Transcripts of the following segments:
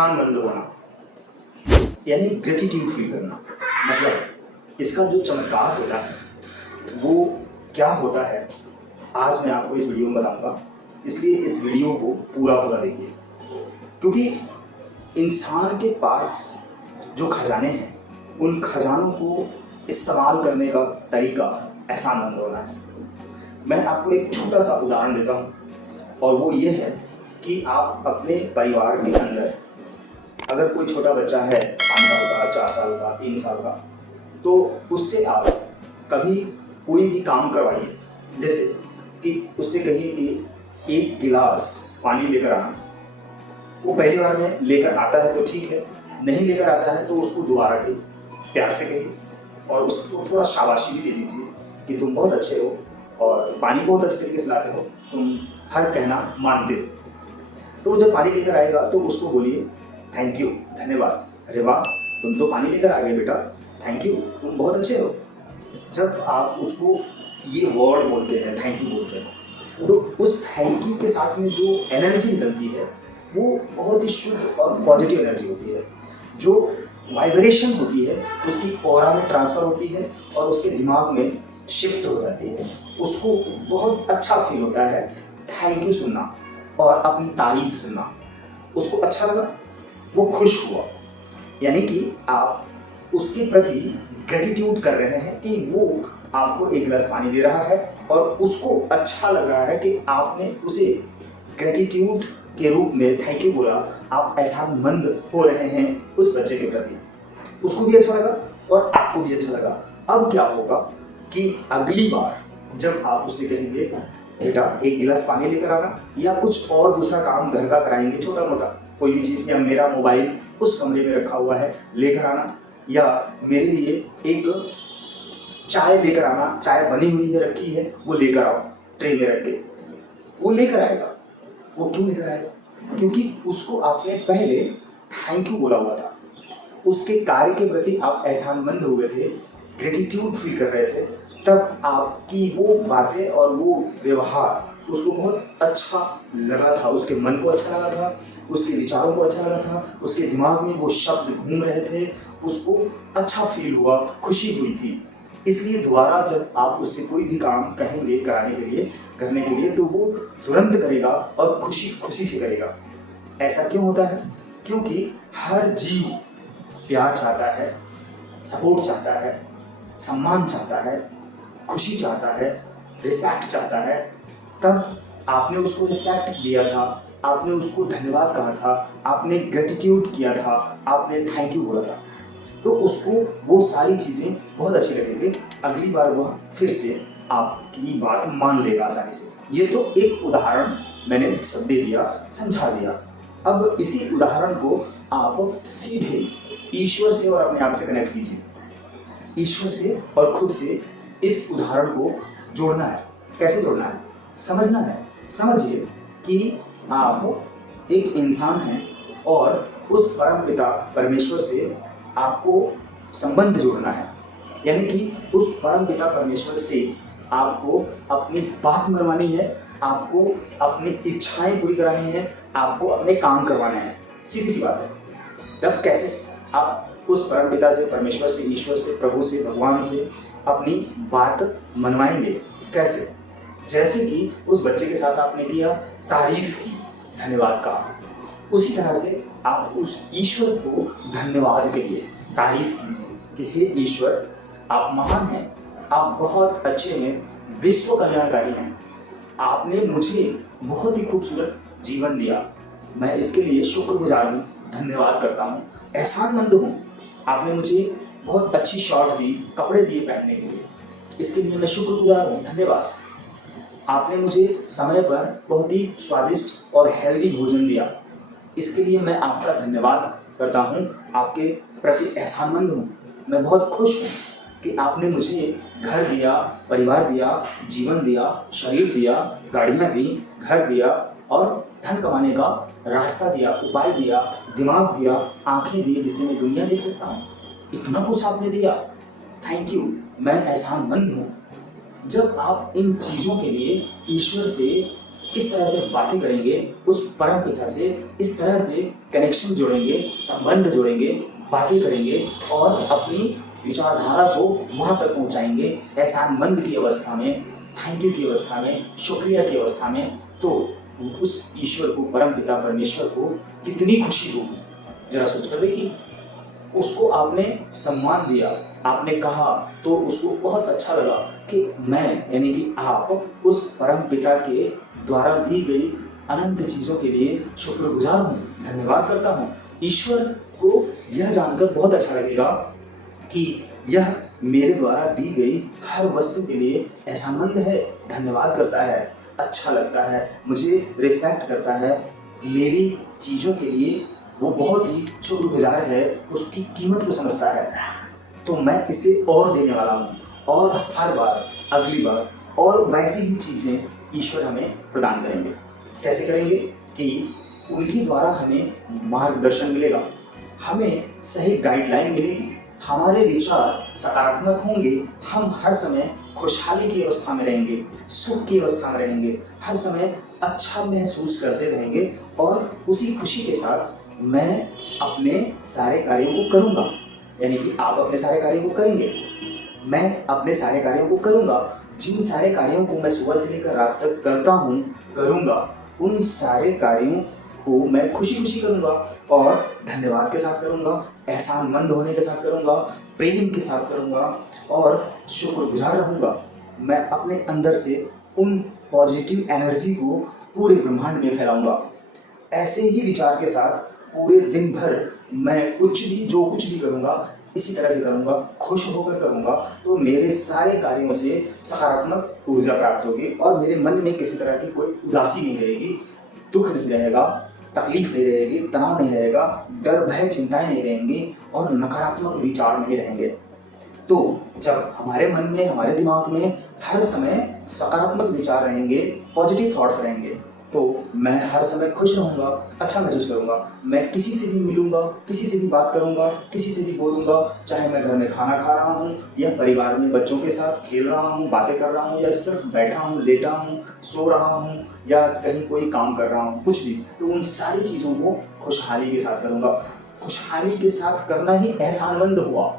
एहसानमंद होना, यानी gratitude feel करना। मतलब इसका जो चमत्कार होता है वो क्या होता है, आज मैं आपको इस वीडियो में बताऊंगा। इसलिए इस वीडियो को पूरा देखिए, क्योंकि इंसान के पास जो खजाने हैं उन खजानों को इस्तेमाल करने का तरीका एहसानमंद होना है। मैं आपको एक छोटा सा उदाहरण देता हूँ, और वो ये है कि आप अपने परिवार के अंदर अगर कोई छोटा बच्चा है 5 साल का, 4 साल का, 3 साल का, तो उससे आप कभी कोई भी काम करवाइए। जैसे कि उससे कहिए कि 1 गिलास पानी लेकर आना। वो पहली बार में लेकर आता है तो ठीक है, नहीं लेकर आता है तो उसको दोबारा कहिए, प्यार से कहिए, और उसको थोड़ा शाबाशी भी दे दीजिए कि तुम बहुत अच्छे हो और पानी बहुत अच्छे तरीके से लाते हो, तुम हर कहना मानते हो। तो जब पानी लेकर आएगा तो उसको बोलिए थैंक यू, धन्यवाद, अरे वाह तुम तो पानी लेकर आ गए बेटा, थैंक यू, तुम बहुत अच्छे हो। जब आप उसको ये वर्ड बोलते हैं, थैंक यू बोलते हैं, तो उस थैंक यू के साथ में जो एनर्जी निकलती है वो बहुत ही शुद्ध और पॉजिटिव एनर्जी होती है। जो वाइब्रेशन होती है उसकी ऑरा में ट्रांसफ़र होती है और उसके दिमाग में शिफ्ट हो जाती है। उसको बहुत अच्छा फील होता है थैंक यू सुनना और अपनी तारीफ सुनना। उसको अच्छा लगा, वो खुश हुआ, यानी कि आप उसके प्रति ग्रेटिट्यूड कर रहे हैं कि वो आपको 1 गिलास पानी दे रहा है और उसको अच्छा लग रहा है कि आपने उसे ग्रेटिट्यूड के रूप में थैंक यू बोला। आप एहसानमंद हो रहे हैं उस बच्चे के प्रति। उसको भी अच्छा लगा और आपको भी अच्छा लगा। अब क्या होगा कि अगली बार जब आप उससे कहेंगे बेटा 1 गिलास पानी लेकर आना, या कुछ और दूसरा काम घर का कराएंगे, छोटा मोटा कोई भी चीज़, या मेरा मोबाइल उस कमरे में रखा हुआ है लेकर आना, या मेरे लिए एक चाय लेकर आना, चाय बनी हुई है रखी है वो लेकर आओ ट्रे में रख के, वो लेकर आएगा। वो क्यों लेकर आएगा? क्योंकि उसको आपने पहले थैंक यू बोला हुआ था, उसके कार्य के प्रति आप एहसानमंद हुए थे, ग्रेटिट्यूड फील कर रहे थे, तब आपकी वो बातें और वो व्यवहार उसको बहुत अच्छा लगा था, उसके मन को अच्छा लगा था, उसके विचारों को अच्छा लगा था, उसके दिमाग में वो शब्द घूम रहे थे, उसको अच्छा फील हुआ, खुशी हुई थी। इसलिए दोबारा जब आप उससे कोई भी काम कहेंगे करने के लिए तो वो तुरंत करेगा और खुशी से करेगा। ऐसा क्यों होता है? क्योंकि हर जीव प्यार चाहता है, सपोर्ट चाहता है, सम्मान चाहता है, खुशी चाहता है, रिस्पेक्ट चाहता है। तब आपने उसको रिस्पेक्ट दिया था, आपने उसको धन्यवाद कहा था, आपने ग्रेटिट्यूड किया था, आपने थैंक यू बोला था, तो उसको वो सारी चीज़ें बहुत अच्छी लगी थी। अगली बार वह फिर से आपकी बात मान लेगा आसानी से। ये तो एक उदाहरण मैंने दे दिया, समझा दिया। अब इसी उदाहरण को आप सीधे ईश्वर से और अपने आप से कनेक्ट कीजिए। ईश्वर से और खुद से इस उदाहरण को जोड़ना है। कैसे जोड़ना है? समझना है। समझिए कि आप एक इंसान हैं और उस परम पिता परमेश्वर से आपको संबंध जोड़ना है, यानी कि उस परम पिता परमेश्वर से आपको अपनी बात मनवानी है, आपको अपनी इच्छाएं पूरी करानी है, आपको अपने काम करवाने हैं। सीधी सी बात है। तब कैसे आप उस परम पिता से, परमेश्वर से, ईश्वर से, प्रभु से, भगवान से अपनी बात मनवाएंगे? कैसे? जैसे कि उस बच्चे के साथ आपने किया, तारीफ की, धन्यवाद कहा, उसी तरह से आप उस ईश्वर को धन्यवाद के लिए तारीफ कीजिए कि हे ईश्वर आप महान हैं, आप बहुत अच्छे हैं, विश्व कल्याणकारी हैं, आपने मुझे बहुत ही खूबसूरत जीवन दिया, मैं इसके लिए शुक्रगुजार हूँ, धन्यवाद करता हूँ, एहसानमंद हूँ। आपने मुझे बहुत अच्छी शॉर्ट दी, कपड़े दिए पहनने के लिए, इसके लिए मैं शुक्रगुजार हूँ, धन्यवाद। आपने मुझे समय पर बहुत ही स्वादिष्ट और हेल्दी भोजन दिया, इसके लिए मैं आपका धन्यवाद करता हूँ, आपके प्रति एहसानमंद हूँ। मैं बहुत खुश हूँ कि आपने मुझे घर दिया, परिवार दिया, जीवन दिया, शरीर दिया, गाड़ियाँ दी, घर दिया और धन कमाने का रास्ता दिया, उपाय दिया, दिमाग दिया, आँखें दी जिससे मैं दुनिया देख सकता हूँ। इतना कुछ आपने दिया, थैंक यू, मैं एहसानमंद हूँ। जब आप इन चीज़ों के लिए ईश्वर से इस तरह से बातें करेंगे, उस परम पिता से इस तरह से कनेक्शन जोड़ेंगे, संबंध जोड़ेंगे, बातें करेंगे और अपनी विचारधारा को वहाँ तक पहुँचाएंगे एहसानमंद की अवस्था में, थैंक यू की अवस्था में, शुक्रिया की अवस्था में, तो उस ईश्वर को, परम पिता परमेश्वर को कितनी खुशी होगी। जरा सोच कर देखिए, उसको आपने सम्मान दिया, आपने कहा तो उसको बहुत अच्छा लगा कि मैं यानी कि आप उस परम पिता के द्वारा दी गई अनंत चीज़ों के लिए शुक्रगुजार हूँ, धन्यवाद करता हूँ। ईश्वर को यह जानकर बहुत अच्छा लगेगा कि यह मेरे द्वारा दी गई हर वस्तु के लिए एहसानमंद है, धन्यवाद करता है, अच्छा लगता है, मुझे रिस्पेक्ट करता है, मेरी चीज़ों के लिए वो बहुत ही शुक्रगुजार है, उसकी कीमत को समझता है। तो मैं इसे और देने वाला हूँ और हर बार, अगली बार और वैसी ही चीज़ें ईश्वर हमें प्रदान करेंगे। कैसे करेंगे कि उनके द्वारा हमें मार्गदर्शन मिलेगा, हमें सही गाइडलाइन मिलेगी, हमारे विचार सकारात्मक होंगे, हम हर समय खुशहाली की अवस्था में रहेंगे, सुख की अवस्था में रहेंगे, हर समय अच्छा महसूस करते रहेंगे और उसी खुशी के साथ मैं अपने सारे कार्यों को करूँगा। यानी कि आप अपने सारे कार्यों को करेंगे, मैं अपने सारे कार्यों को करूँगा। जिन सारे कार्यों को मैं सुबह से लेकर रात तक करता हूँ, करूँगा, उन सारे कार्यों को मैं खुशी खुशी करूँगा और धन्यवाद के साथ करूँगा, एहसानमंद होने के साथ करूँगा, प्रेम के साथ करूँगा और शुक्रगुजार रहूँगा। मैं अपने अंदर से उन पॉजिटिव एनर्जी को पूरे ब्रह्मांड में फैलाऊँगा। ऐसे ही विचार के साथ पूरे दिन भर मैं जो कुछ भी करूँगा, इसी तरह से करूँगा, खुश होकर करूँगा, तो मेरे सारे कार्यों से सकारात्मक ऊर्जा प्राप्त होगी और मेरे मन में किसी तरह की कोई उदासी नहीं रहेगी, दुख नहीं रहेगा, तकलीफ नहीं रहेगी, तनाव नहीं रहेगा, डर भय चिंताएं नहीं रहेंगी और नकारात्मक विचार नहीं रहेंगे। तो जब हमारे मन में, हमारे दिमाग में हर समय सकारात्मक विचार रहेंगे, पॉजिटिव थॉट्स रहेंगे, तो मैं हर समय खुश रहूँगा, अच्छा महसूस करूँगा। मैं किसी से भी मिलूँगा, किसी से भी बात करूँगा, किसी से भी बोलूँगा, चाहे मैं घर में खाना खा रहा हूँ या परिवार में बच्चों के साथ खेल रहा हूँ, बातें कर रहा हूँ या सिर्फ बैठा हूँ, लेटा हूँ, सो रहा हूँ या कहीं कोई काम कर रहा हूँ, कुछ भी, तो उन सारी चीज़ों को खुशहाली के साथ करूँगा। खुशहाली के साथ करना ही एहसानमंद हुआ,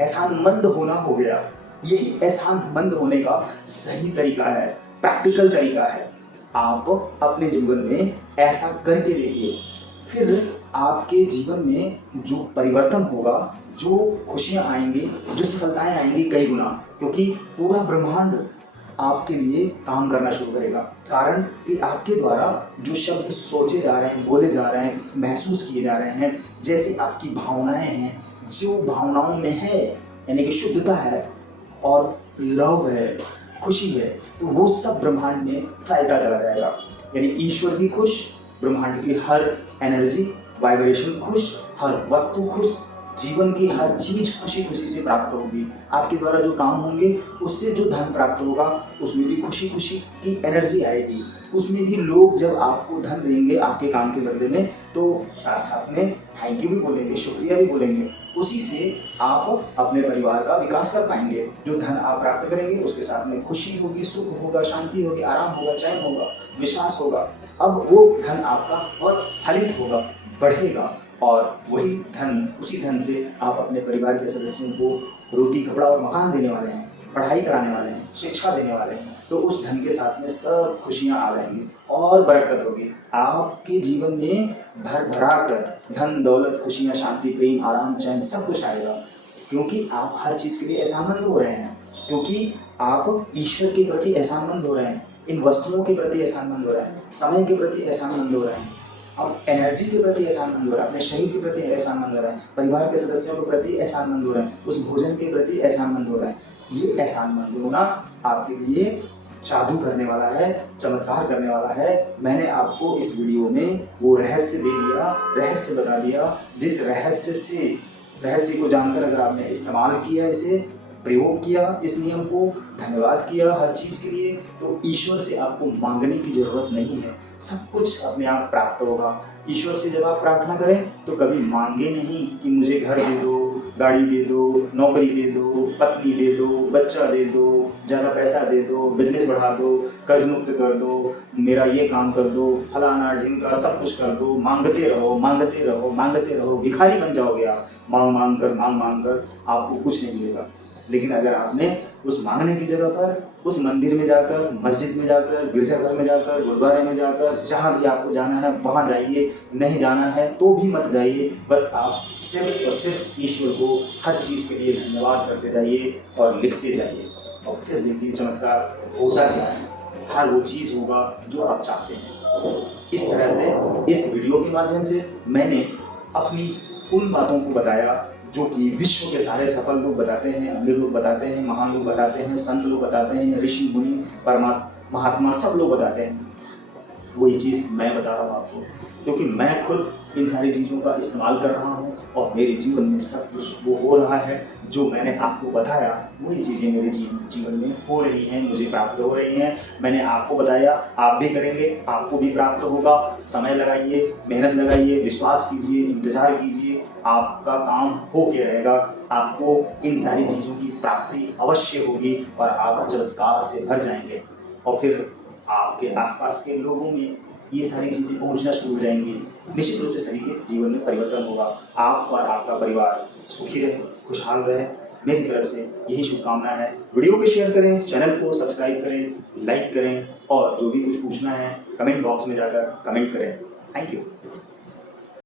एहसानमंद होना हो गया। यही एहसानमंद होने का सही तरीका है, प्रैक्टिकल तरीका है। आप अपने जीवन में ऐसा करके देखिए, फिर आपके जीवन में जो परिवर्तन होगा, जो खुशियाँ आएंगी, जो सफलताएं आएंगी कई गुना, क्योंकि पूरा ब्रह्मांड आपके लिए काम करना शुरू करेगा। कारण कि आपके द्वारा जो शब्द सोचे जा रहे हैं, बोले जा रहे हैं, महसूस किए जा रहे हैं, जैसे आपकी भावनाएं हैं, जो भावनाओं में है यानी कि शुद्धता है और लव है, खुशी है, तो वो सब ब्रह्मांड में फैलता चला जाएगा। यानी ईश्वर भी खुश, ब्रह्मांड की हर एनर्जी वाइब्रेशन खुश, हर वस्तु खुश, जीवन की हर चीज खुशी खुशी से प्राप्त होगी। आपके द्वारा जो काम होंगे उससे जो धन प्राप्त होगा उसमें भी खुशी खुशी की एनर्जी आएगी। उसमें भी लोग जब आपको धन देंगे आपके काम के बदले में, तो साथ साथ में थैंक यू भी बोलेंगे, शुक्रिया भी बोलेंगे। उसी से आप अपने परिवार का विकास कर पाएंगे। जो धन आप प्राप्त करेंगे उसके साथ में खुशी होगी, सुख होगा, शांति होगी, आराम होगा, चैन होगा, विश्वास होगा। अब वो धन आपका बहुत फलित होगा, बढ़ेगा और वही धन, उसी धन से आप अपने परिवार के सदस्यों को रोटी, कपड़ा और मकान देने वाले हैं, पढ़ाई कराने वाले हैं, शिक्षा देने वाले हैं। तो उस धन के साथ में सब खुशियाँ आ जाएंगी और बरकत होगी। आपके जीवन में भर भरा कर धन, दौलत, खुशियाँ, शांति, प्रेम, आराम, चैन सब कुछ आएगा, क्योंकि आप हर चीज़ के लिए एहसानमंद हो रहे हैं, क्योंकि आप ईश्वर के प्रति एहसानमंद हो रहे हैं, इन वस्तुओं के प्रति एहसानमंद हो रहे हैं, समय के प्रति एहसानमंद हो रहे हैं, आप एनर्जी के प्रति एहसानमंद हो रहे हैं, अपने शरीर के प्रति एहसानमंद हो रहे हैं, परिवार के सदस्यों के प्रति एहसानमंद हो रहे हैं, उस भोजन के प्रति एहसानमंद हो रहे हैं। ये एहसानमंद होना आपके लिए जादू करने वाला है, चमत्कार करने वाला है। मैंने आपको इस वीडियो में वो रहस्य दे दिया, रहस्य बता दिया, जिस रहस्य को जानकर अगर आपने इस्तेमाल किया, इसे प्रयोग किया, इस नियम को, धन्यवाद किया हर चीज़ के लिए, तो ईश्वर से आपको मांगने की ज़रूरत नहीं है, सब कुछ अपने आप प्राप्त होगा। ईश्वर से जब आप प्रार्थना करें तो कभी मांगे नहीं कि मुझे घर दे दो, गाड़ी दे दो, नौकरी दे दो, पत्नी दे दो, बच्चा दे दो, ज़्यादा पैसा दे दो, बिजनेस बढ़ा दो, कर्ज मुक्त कर दो, मेरा ये काम कर दो, फलाना ढिमका सब कुछ कर दो, मांगते रहो मांगते रहो मांगते रहो, भिखारी बन जाओगे आप। मांग मांग कर आपको कुछ नहीं मिलेगा। लेकिन अगर आपने उस मांगने की जगह पर उस मंदिर में जाकर, मस्जिद में जाकर, गिरजाघर में जाकर, गुरुद्वारे में जाकर, जहाँ भी आपको जाना है वहाँ जाइए, नहीं जाना है तो भी मत जाइए। बस आप सिर्फ और सिर्फ ईश्वर को हर चीज़ के लिए धन्यवाद करते जाइए और लिखते जाइए, और फिर देखिए चमत्कार होता क्या है। हर वो चीज़ होगा जो आप चाहते हैं। इस तरह से इस वीडियो के माध्यम से मैंने अपनी उन बातों को बताया जो कि विश्व के सारे सफल लोग बताते हैं, अमीर लोग बताते हैं, महान लोग बताते हैं, संत लोग बताते हैं, ऋषि मुनि परमात्मा महात्मा सब लोग बताते हैं। वही चीज़ मैं बता रहा हूँ आपको, क्योंकि मैं खुद इन सारी चीज़ों का इस्तेमाल कर रहा हूँ और मेरे जीवन में सब कुछ वो हो रहा है जो मैंने आपको बताया। वही चीज़ें मेरे जीवन में हो रही हैं, मुझे प्राप्त हो रही हैं। मैंने आपको बताया, आप भी करेंगे, आपको भी प्राप्त होगा। समय लगाइए, मेहनत लगाइए, विश्वास कीजिए, इंतज़ार कीजिए, आपका काम हो के रहेगा। आपको इन सारी चीज़ों की प्राप्ति अवश्य होगी और आप चमत्कार से भर जाएंगे, और फिर आपके आसपास के लोगों में ये सारी चीज़ें पहुंचना शुरू हो जाएंगी। निश्चित रूप से सभी के जीवन में परिवर्तन होगा। आप और आपका परिवार सुखी रहे, खुशहाल रहे, मेरी तरफ से यही शुभकामना है। वीडियो को शेयर करें, चैनल को सब्सक्राइब करें, लाइक करें, और जो भी कुछ पूछना है कमेंट बॉक्स में जाकर कमेंट करें। Thank you.